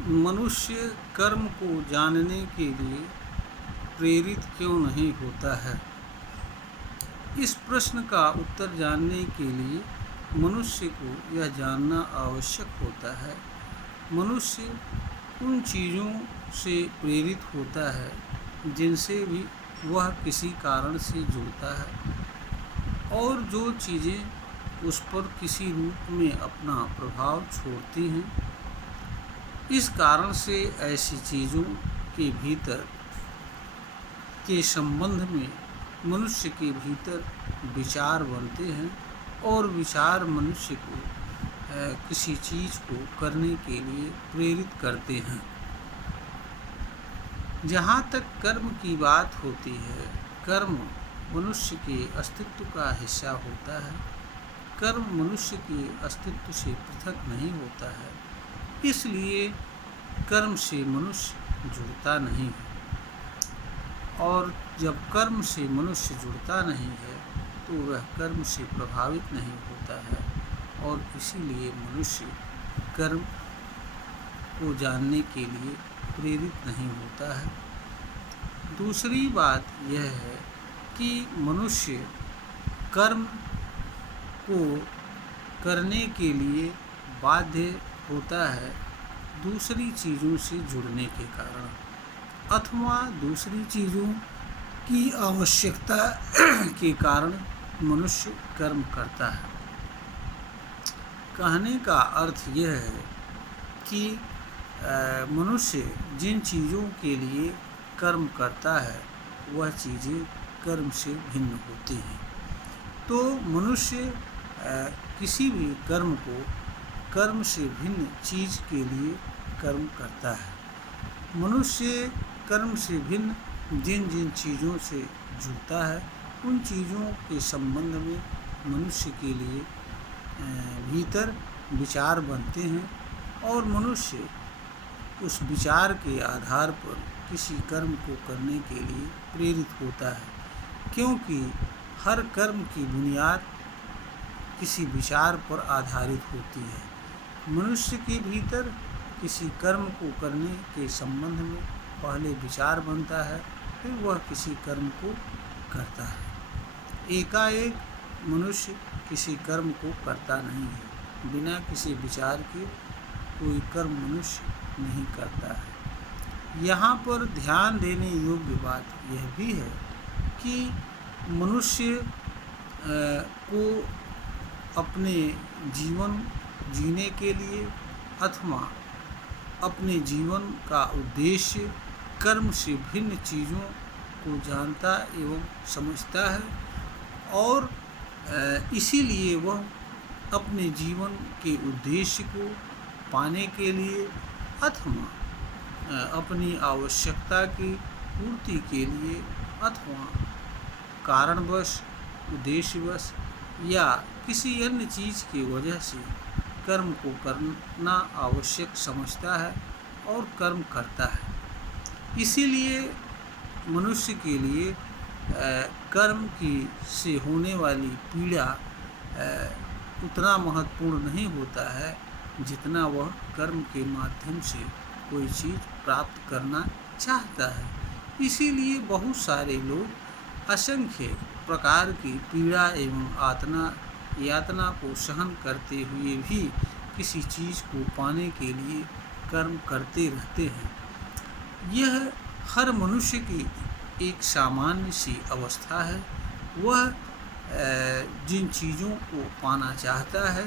मनुष्य कर्म को जानने के लिए प्रेरित क्यों नहीं होता है? इस प्रश्न का उत्तर जानने के लिए मनुष्य को यह जानना आवश्यक होता है। मनुष्य उन चीज़ों से प्रेरित होता है जिनसे भी वह किसी कारण से जुड़ता है, और जो चीज़ें उस पर किसी रूप में अपना प्रभाव छोड़ती हैं। इस कारण से ऐसी चीज़ों के भीतर के संबंध में मनुष्य के भीतर विचार बनते हैं, और विचार मनुष्य को किसी चीज़ को करने के लिए प्रेरित करते हैं। जहाँ तक कर्म की बात होती है, कर्म मनुष्य के अस्तित्व का हिस्सा होता है। कर्म मनुष्य के अस्तित्व से पृथक नहीं होता है, इसलिए कर्म से मनुष्य जुड़ता नहीं है। और जब कर्म से मनुष्य जुड़ता नहीं है तो वह कर्म से प्रभावित नहीं होता है, और इसीलिए मनुष्य कर्म को जानने के लिए प्रेरित नहीं होता है। दूसरी बात यह है कि मनुष्य कर्म को करने के लिए बाध्य होता है दूसरी चीज़ों से जुड़ने के कारण, अथवा दूसरी चीज़ों की आवश्यकता के कारण मनुष्य कर्म करता है। कहने का अर्थ यह है कि मनुष्य जिन चीज़ों के लिए कर्म करता है वह चीज़ें कर्म से भिन्न होती हैं। तो मनुष्य किसी भी कर्म को कर्म से भिन्न चीज़ के लिए कर्म करता है। मनुष्य कर्म से भिन्न जिन जिन चीज़ों से जुड़ता है उन चीज़ों के संबंध में मनुष्य के लिए भीतर विचार बनते हैं, और मनुष्य उस विचार के आधार पर किसी कर्म को करने के लिए प्रेरित होता है, क्योंकि हर कर्म की बुनियाद किसी विचार पर आधारित होती है। मनुष्य के भीतर किसी कर्म को करने के संबंध में पहले विचार बनता है, फिर वह किसी कर्म को करता है। एकाएक मनुष्य किसी कर्म को करता नहीं है। बिना किसी विचार के कोई कर्म मनुष्य नहीं करता है। यहाँ पर ध्यान देने योग्य बात यह भी है कि मनुष्य को अपने जीवन जीने के लिए अथवा अपने जीवन का उद्देश्य कर्म से भिन्न चीज़ों को जानता एवं समझता है, और इसीलिए वह अपने जीवन के उद्देश्य को पाने के लिए अथवा अपनी आवश्यकता की पूर्ति के लिए अथवा कारणवश, उद्देश्यवश या किसी अन्य चीज़ की वजह से कर्म को करना आवश्यक समझता है और कर्म करता है। इसीलिए मनुष्य के लिए कर्म की से होने वाली पीड़ा उतना महत्वपूर्ण नहीं होता है जितना वह कर्म के माध्यम से कोई चीज़ प्राप्त करना चाहता है। इसीलिए बहुत सारे लोग असंख्य प्रकार की पीड़ा एवं यातना को सहन करते हुए भी किसी चीज़ को पाने के लिए कर्म करते रहते हैं। यह हर मनुष्य की एक सामान्य सी अवस्था है। वह जिन चीज़ों को पाना चाहता है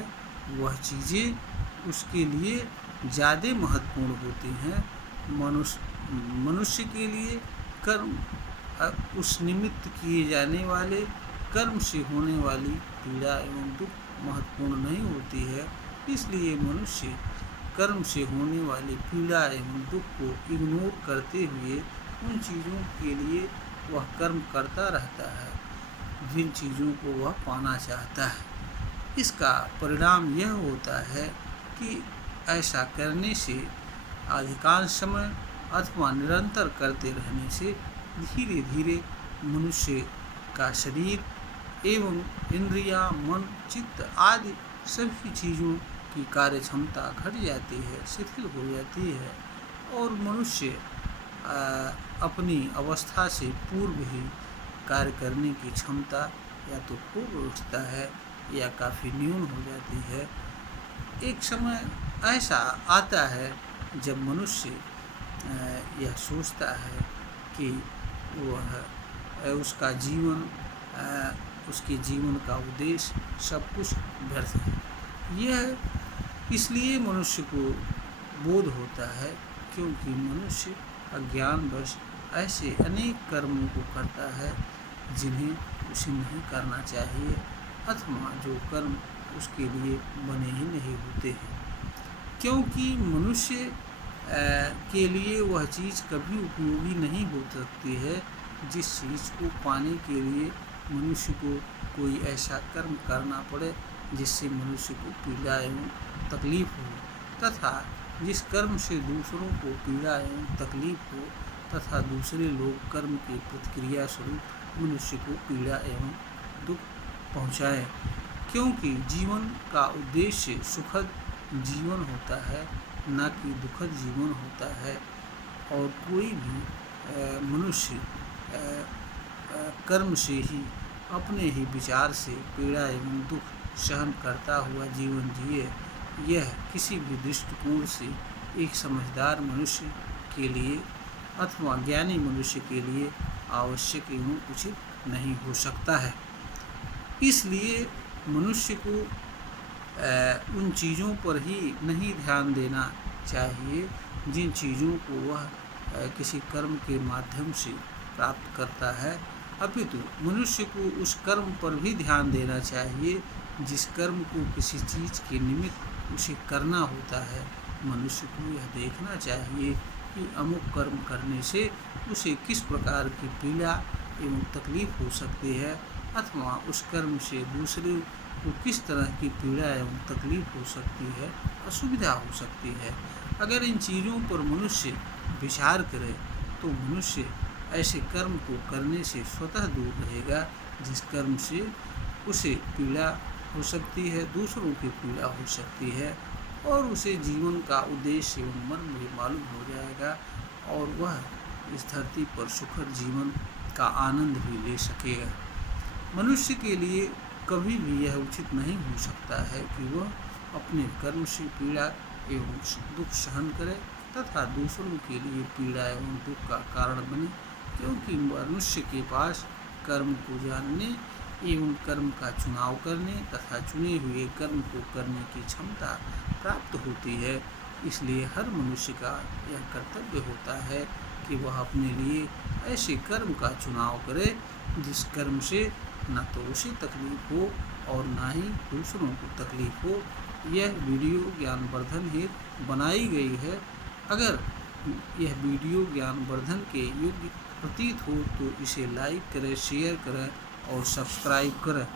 वह चीज़ें उसके लिए ज़्यादा महत्वपूर्ण होती हैं। मनुष्य के लिए कर्म उस निमित्त किए जाने वाले कर्म से होने वाली पीड़ा एवं दुख महत्वपूर्ण नहीं होती है। इसलिए मनुष्य कर्म से होने वाली पीड़ा एवं दुख को इग्नोर करते हुए उन चीज़ों के लिए वह कर्म करता रहता है जिन चीज़ों को वह पाना चाहता है। इसका परिणाम यह होता है कि ऐसा करने से अधिकांश समय अथवा निरंतर करते रहने से धीरे धीरे मनुष्य का शरीर एवं इंद्रियां, मन, चित्त आदि सभी चीज़ों की कार्य क्षमता घट जाती है, शिथिल हो जाती है और मनुष्य अपनी अवस्था से पूर्व ही कार्य करने की क्षमता या तो खो उठता है या काफ़ी न्यून हो जाती है। एक समय ऐसा आता है जब मनुष्य यह सोचता है कि वह उसका जीवन उसके जीवन का उद्देश्य सब कुछ व्यर्थ है। यह इसलिए मनुष्य को बोध होता है क्योंकि मनुष्य अज्ञानवश ऐसे अनेक कर्मों को करता है जिन्हें उसे नहीं करना चाहिए अथवा जो कर्म उसके लिए बने ही नहीं होते हैं, क्योंकि मनुष्य के लिए वह चीज़ कभी उपयोगी नहीं हो सकती है जिस चीज़ को पाने के लिए मनुष्य को कोई ऐसा कर्म करना पड़े जिससे मनुष्य को पीड़ा एवं तकलीफ हो, तथा जिस कर्म से दूसरों को पीड़ा एवं तकलीफ हो तथा दूसरे लोग कर्म की प्रतिक्रिया स्वरूप मनुष्य को पीड़ा एवं दुख पहुँचाए। क्योंकि जीवन का उद्देश्य सुखद जीवन होता है, न कि दुखद जीवन होता है, और कोई भी मनुष्य कर्म से ही अपने ही विचार से पीड़ा एवं दुख सहन करता हुआ जीवन जिए, यह किसी भी दृष्टिकोण से एक समझदार मनुष्य के लिए अथवा ज्ञानी मनुष्य के लिए आवश्यक एवं उचित नहीं हो सकता है। इसलिए मनुष्य को उन चीज़ों पर ही नहीं ध्यान देना चाहिए जिन चीज़ों को वह किसी कर्म के माध्यम से प्राप्त करता है, अपितु मनुष्य को उस कर्म पर भी ध्यान देना चाहिए जिस कर्म को किसी चीज़ के निमित्त उसे करना होता है। मनुष्य को यह देखना चाहिए कि अमुक कर्म करने से उसे किस प्रकार की पीड़ा एवं तकलीफ हो सकती है अथवा उस कर्म से दूसरे को किस तरह की पीड़ा एवं तकलीफ हो सकती है, असुविधा हो सकती है। अगर इन चीज़ों पर मनुष्य विचार करे तो मनुष्य ऐसे कर्म को करने से स्वतः दूर रहेगा जिस कर्म से उसे पीड़ा हो सकती है, दूसरों की पीड़ा हो सकती है, और उसे जीवन का उद्देश्य एवं मर्म भी मालूम हो जाएगा और वह इस धरती पर सुखद जीवन का आनंद भी ले सकेगा। मनुष्य के लिए कभी भी यह उचित नहीं हो सकता है कि वह अपने कर्म से पीड़ा एवं दुख सहन करे तथा दूसरों के लिए पीड़ा एवं दुख का कारण बने, क्योंकि मनुष्य के पास कर्म को जानने एवं कर्म का चुनाव करने तथा चुने हुए कर्म को करने की क्षमता प्राप्त होती है। इसलिए हर मनुष्य का यह कर्तव्य होता है कि वह अपने लिए ऐसे कर्म का चुनाव करे जिस कर्म से न तो उसे तकलीफ हो और न ही दूसरों को तकलीफ हो। यह वीडियो ज्ञानवर्धन हेतु बनाई गई है। अगर यह वीडियो ज्ञानवर्धन के योग्य प्रतीत हो तो इसे लाइक करें, शेयर करें और सब्सक्राइब करें।